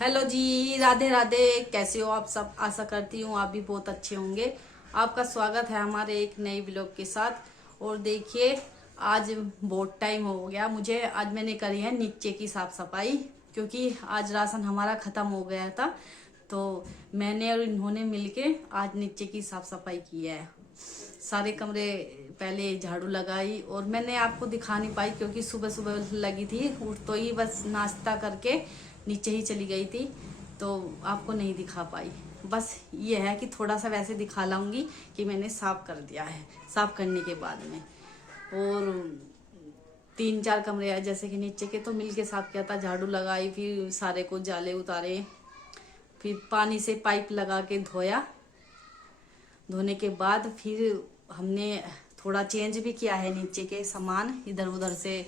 Hello जी, राधे राधे। कैसे हो आप सब? आशा करती हूँ आप भी बहुत अच्छे होंगे। आपका स्वागत है हमारे एक नए ब्लॉग के साथ। और देखिए, आज बहुत टाइम हो गया मुझे। आज मैंने करी है नीचे की साफ सफाई, क्योंकि आज राशन हमारा खत्म हो गया था। तो मैंने और इन्होंने मिलके आज नीचे की साफ सफाई की है। सारे कमरे पहले झाड़ू लगाई, और मैंने आपको दिखा नहीं पाई क्योंकि सुबह सुबह लगी थी। उठ तो ही बस नाश्ता करके नीचे ही चली गई थी, तो आपको नहीं दिखा पाई। बस ये है कि थोड़ा सा वैसे दिखा लाऊंगी कि मैंने साफ कर दिया है। साफ करने के बाद में और 3-4 कमरे हैं जैसे कि नीचे के, तो मिलके साफ किया था। झाड़ू लगाई, फिर सारे को जाले उतारे, फिर पानी से पाइप लगा के धोया। धोने के बाद फिर हमने थोड़ा चेंज भी किया है। नीचे के सामान इधर उधर से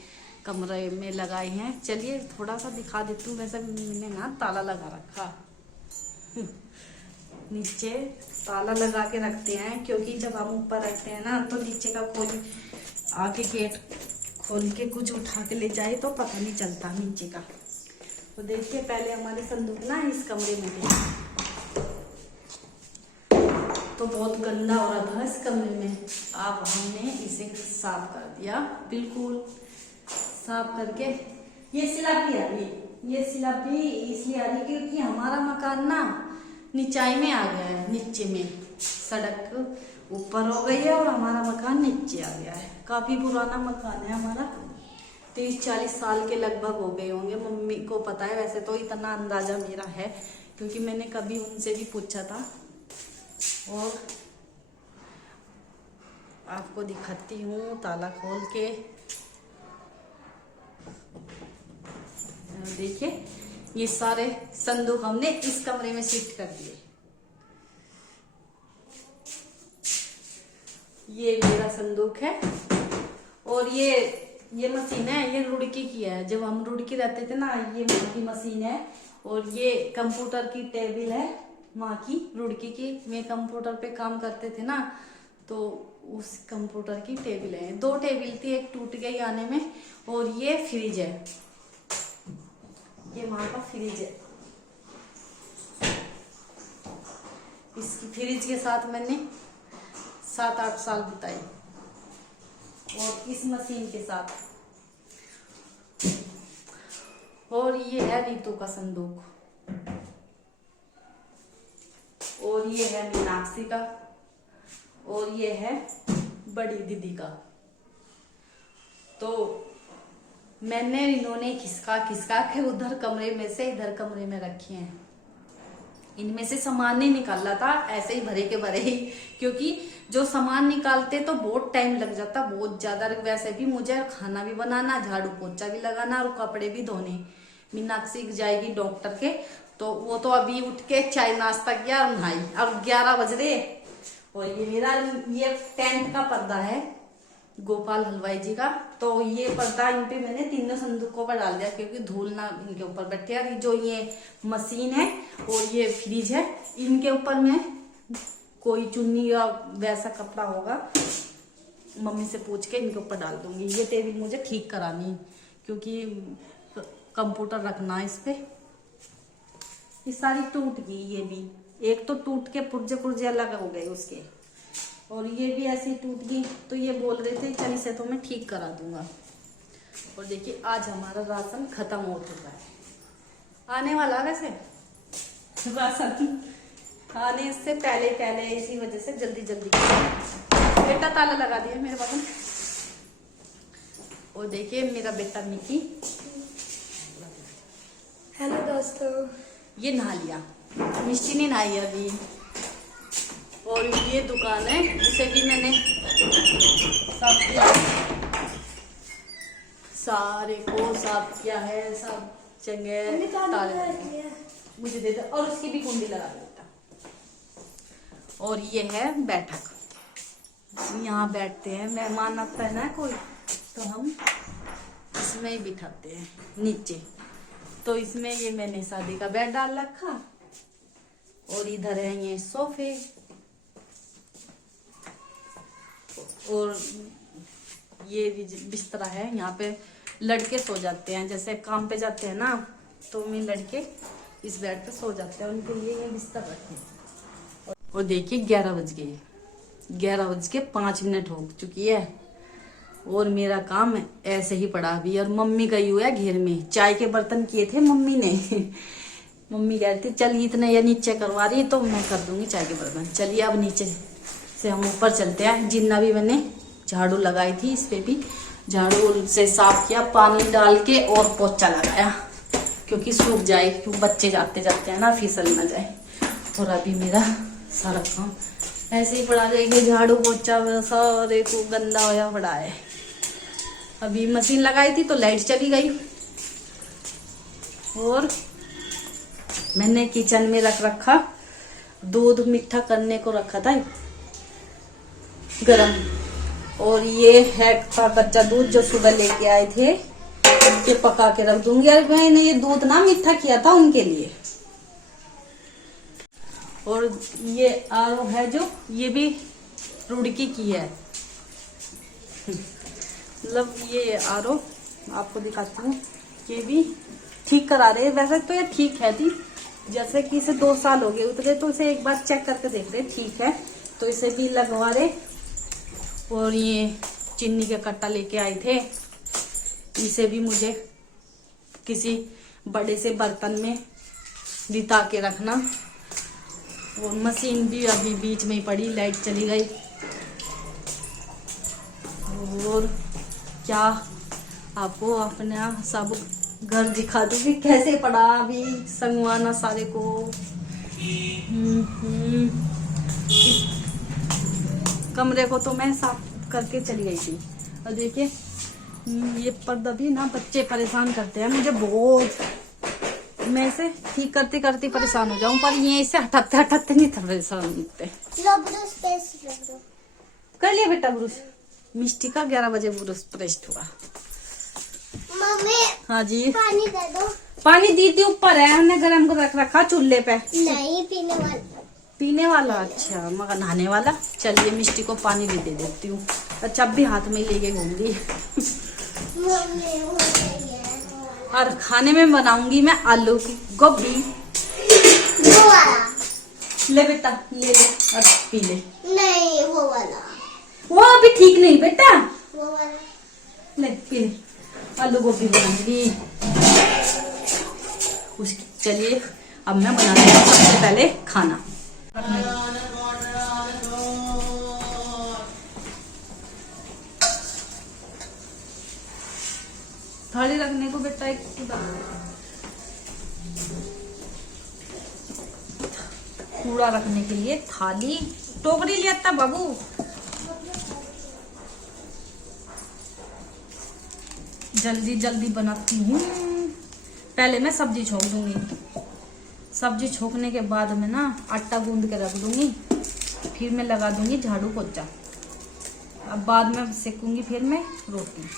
कमरे में लगाए हैं। चलिए थोड़ा सा दिखा देती हूँ। वैसे मैंने ना ताला लगा रखा नीचे ताला लगा के रखते हैं, क्योंकि जब हम ऊपर रखते हैं ना, तो नीचे का कोई आके गेट खोल के कुछ उठा के ले जाए तो पता नहीं चलता नीचे का। तो देखिए, पहले हमारे संदूक ना इस कमरे में थे, तो बहुत गंदा हो रहा था इस कमरे में। अब हमने इसे साफ कर दिया, बिल्कुल साफ करके। ये सिलाब भी आ रही, ये सिलाब भी इसलिए आ रही क्योंकि हमारा मकान ना निचाई में आ गया है। नीचे में सड़क ऊपर हो गई है और हमारा मकान नीचे आ गया है। काफी पुराना मकान है हमारा, 30-40 साल के लगभग हो गए होंगे। मम्मी को पता है, वैसे तो इतना अंदाजा मेरा है क्योंकि मैंने कभी उनसे भी पूछा था। और आपको दिखाती हूँ ताला खोल के। देखिए, ये सारे संदूक हमने इस कमरे में शिफ्ट कर दिए। ये मेरा संदूक है, और ये मशीन है, ये रुड़की की है। जब हम रुड़की रहते थे ना, ये माँ की मशीन है। और ये कंप्यूटर की टेबल है माँ की, रुड़की की। मैं कंप्यूटर पे काम करते थे ना, तो उस कंप्यूटर की टेबल है। 2 टेबल थी, एक टूट गई आने में। और ये फ्रिज है, ये माँ का फ्रिज है। इसकी फ्रिज के साथ मैंने 7-8 साल बिताए, और इस मशीन के साथ। और ये है नीतू का संदूक, और ये है मीनाक्षी का, और ये है बड़ी दीदी का। तो मैंने इन्होंने खिसका खिसका के उधर कमरे में से इधर कमरे में रखे हैं। इनमें से सामान नहीं निकाला था, ऐसे ही भरे के भरे ही, क्योंकि जो सामान निकालते तो बहुत टाइम लग जाता, बहुत ज्यादा। वैसे भी मुझे खाना भी बनाना, झाड़ू पोछा भी लगाना, और कपड़े भी धोने। मीनाक्षी जाएगी डॉक्टर के, तो वो तो अभी उठ के चाय नाश्ता किया और नहाई। अब 11 बज रहे। और ये मेरा ये टेंट का पर्दा है, गोपाल हलवाई जी का। तो ये पर्दा इन पे मैंने तीनों संदूकों पर डाल दिया, क्योंकि धूल ना इनके ऊपर बैठे। यार, जो ये मशीन है और ये फ्रिज है, इनके ऊपर मैं कोई चुन्नी या वैसा कपड़ा होगा, मम्मी से पूछ के इनके ऊपर डाल दूंगी। ये टेबल मुझे ठीक करानी, क्योंकि कंप्यूटर रखना है इस पे। ये सारी टूट गई, ये भी एक तो टूट के पुर्जे पुर्जे अलग हो गए उसके, और ये भी ऐसे टूट गई। तो ये बोल रहे थे चल इसे तो मैं ठीक करा दूंगा। और देखिए, आज हमारा राशन खत्म हो चुका है। आने वाला वैसे राशन आने से पहले पहले, इसी वजह से जल्दी जल्दी बेटा ताला लगा दिया मेरे बाबू। और देखिए मेरा बेटा मिकी, हेलो दोस्तों। ये नहा लिया, मिष्टी ने नहाई अभी। और ये दुकान है, इसे भी मैंने साफ किया, सारे को साफ किया है। सब जगह ताले मुझे दे दो, और उसकी भी कुंडी लगा देता। और ये है बैठक, यहाँ बैठते हैं। मेहमान आता है ना कोई, तो हम इसमें ही बिठाते हैं नीचे। तो इसमें ये मैंने शादी का बेड डाल रखा, और इधर है ये सोफे, और ये बिस्तरा है। यहाँ पे लड़के सो जाते हैं, जैसे काम पे जाते हैं ना, तो मैं लड़के इस बेड पे सो जाते हैं, उनके लिए ये बिस्तर रखे। और देखिए 11 बज गए, 11:05 हो चुकी है और मेरा काम ऐसे ही पड़ा अभी। और मम्मी गई हुई है घेर में, चाय के बर्तन किए थे मम्मी ने मम्मी कह रही थी चल इतने या नीचे करवा रही तो मैं कर दूंगी चाय के बर्तन। चलिए अब नीचे से हम ऊपर चलते हैं। जितना भी मैंने झाड़ू लगाई थी इस पे भी झाड़ू से साफ किया, पानी डाल के और पोछा लगाया क्योंकि सूख जाए, क्योंकि बच्चे जाते जाते हैं ना फिसल ना जाए। और अभी मेरा सारा काम ऐसे ही पड़ा रहेगा, झाड़ू पोछा सारे को गंदा होया पड़ा है। अभी मशीन लगाई थी तो लाइट चली गई। और मैंने किचन में रख रखा दूध मीठा करने को रखा था गरम। और ये है कच्चा दूध जो सुबह लेके आए थे, ये पका के रख दूंगी। और मैंने ये दूध ना मीठा किया था उनके लिए। और ये आरओ है जो, ये भी रुड़की की है, मतलब ये आरओ आपको दिखाती हूँ। ये भी ठीक करा रहे हैं, वैसे तो ये ठीक है थी, जैसे कि इसे 2 साल हो गए उतरे, तो इसे एक बार चेक करके देख रहे ठीक है तो इसे भी लगवा रहे। और ये चीनी का कट्टा लेके आए थे, इसे भी मुझे किसी बड़े से बर्तन में बिता के रखना। और मशीन भी अभी बीच में ही पड़ी, लाइट चली गई। और क्या आपको अपना सब घर दिखा दूंगी कैसे पड़ा अभी संगवाना सारे को। कमरे को तो मैं साफ करके चली गई थी। और देखिए ये पर्दा भी ना बच्चे परेशान करते हैं मुझे बहुत, मैं इसे ठीक करते करते परेशान हो जाऊं, पर ये इसे हटाते हटाते नहीं परेशान होते। कर लिया बेटा ब्रुश, मिष्टी का 11 बजे ब्रुश प्रेस्ट हुआ। मम्मी हाँ जी पानी दे दो। पानी दीदी ऊपर है, हमने गरम कर रख रखा चूल्हे पे। नहीं पीने वाला। पीने वाला? अच्छा मगर नहाने वाला। चलिए मिष्टी को पानी भी दे देती हूँ। अच्छा अब भी हाथ में लेके घूम रही मम्मी हो गई है। और खाने में बनाऊंगी मैं आलू की गोभी। वो वाला ले बेटा ले और पी ले। नहीं वो वाला, वो अभी ठीक नहीं बेटा, वो वाला ले पी ले। आलू गोभी बनाऊंगी उसकी। चलिए अब मैं बनाती हूँ सबसे पहले खाना। थाली रखने को बेटा एक कूड़ा रखने के लिए थाली टोकरी लिया था बाबू। जल्दी जल्दी बनाती हूँ। पहले मैं सब्जी छोंक दूंगी, सब्जी छोंकने के बाद में ना आटा गूंद के रख दूंगी, फिर मैं लगा दूंगी झाड़ू पोछा। अब बाद में सेकूंगी फिर मैं रोटी।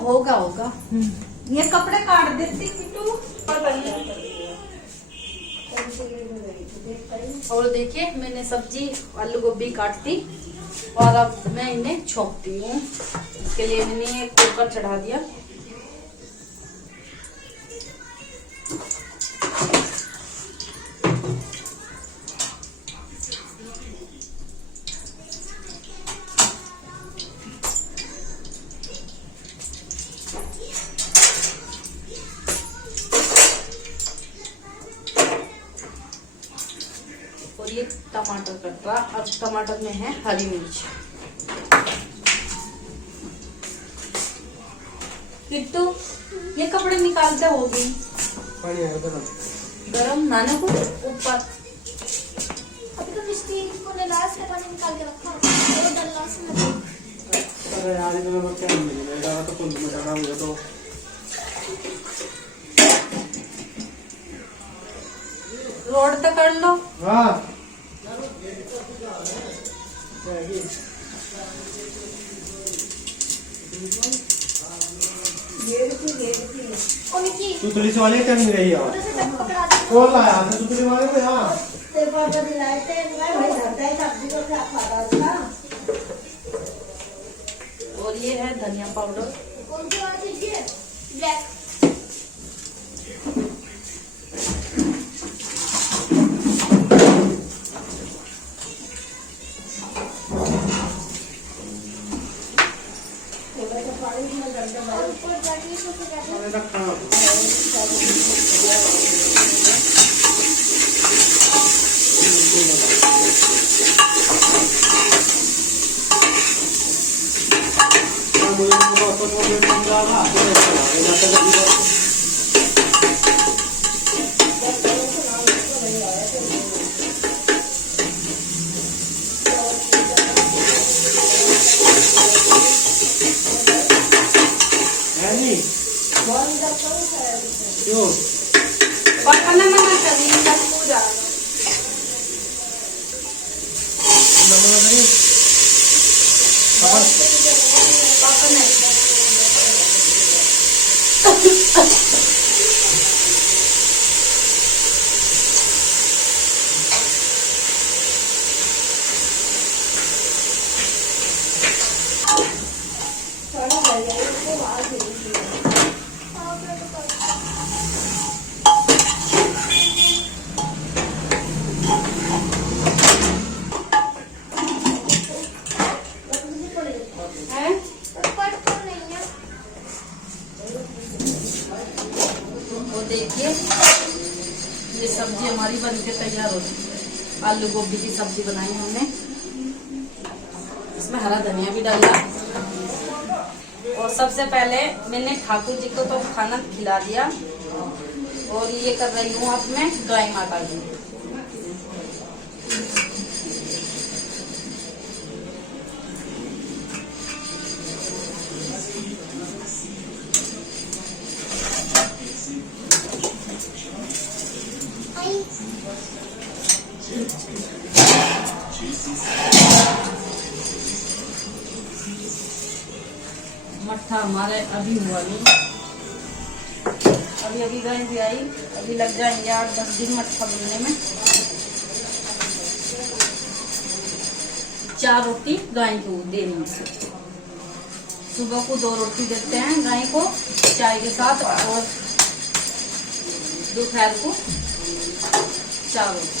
होगा होगा। ये कपड़े काट देती किटू। और देखिए मैंने सब्जी आलू गोभी काट दी और अब मैं इन्हें छोंकती हूँ। इसके लिए मैंने एक कुकर चढ़ा दिया। और ये टमाटर कट रहा। अब टमाटर में है हरी मिर्च। किट्टू ये कपड़े निकालते होगी गरम नाने को ऊपर। अभी तो स्टील को लास्ट से पानी निकाल के रखा है, डल्ला से मत। अरे यार ये तो क्या मिलेगा तो कुल में डाला मुझे तो। रोड तक कर लो। हाँ सुतली से वाले क्या नहीं रही यार। कौन लाया आपने सुतली वाले को यहाँ? और ये है धनिया पाउडर। कौन सी वाली चीज़? ब्लैक। अरे रखा मुझे तो समझा क्यों पकाना मना करी सब पूरा। पकाना है। वो देखिए ये सब्जी हमारी बन के तैयार हो गई। आलू गोभी की सब्जी बनाई हमने। इसमें हरा धनिया भी डाला। और सबसे पहले मैंने ठाकुर जी को तो खाना खिला दिया। और ये कर रही हूँ अब मैं गाय माता की। मट्ठा हमारे अभी हुआ नहीं। अभी गाय भी आई। अभी लग जाएंगे 8-10 दिन मट्ठा बनने में। 4 रोटी गाय को देनी है। सुबह को 2 रोटी देते हैं गाय को चाय के साथ और दोपहर को 4 रोटी।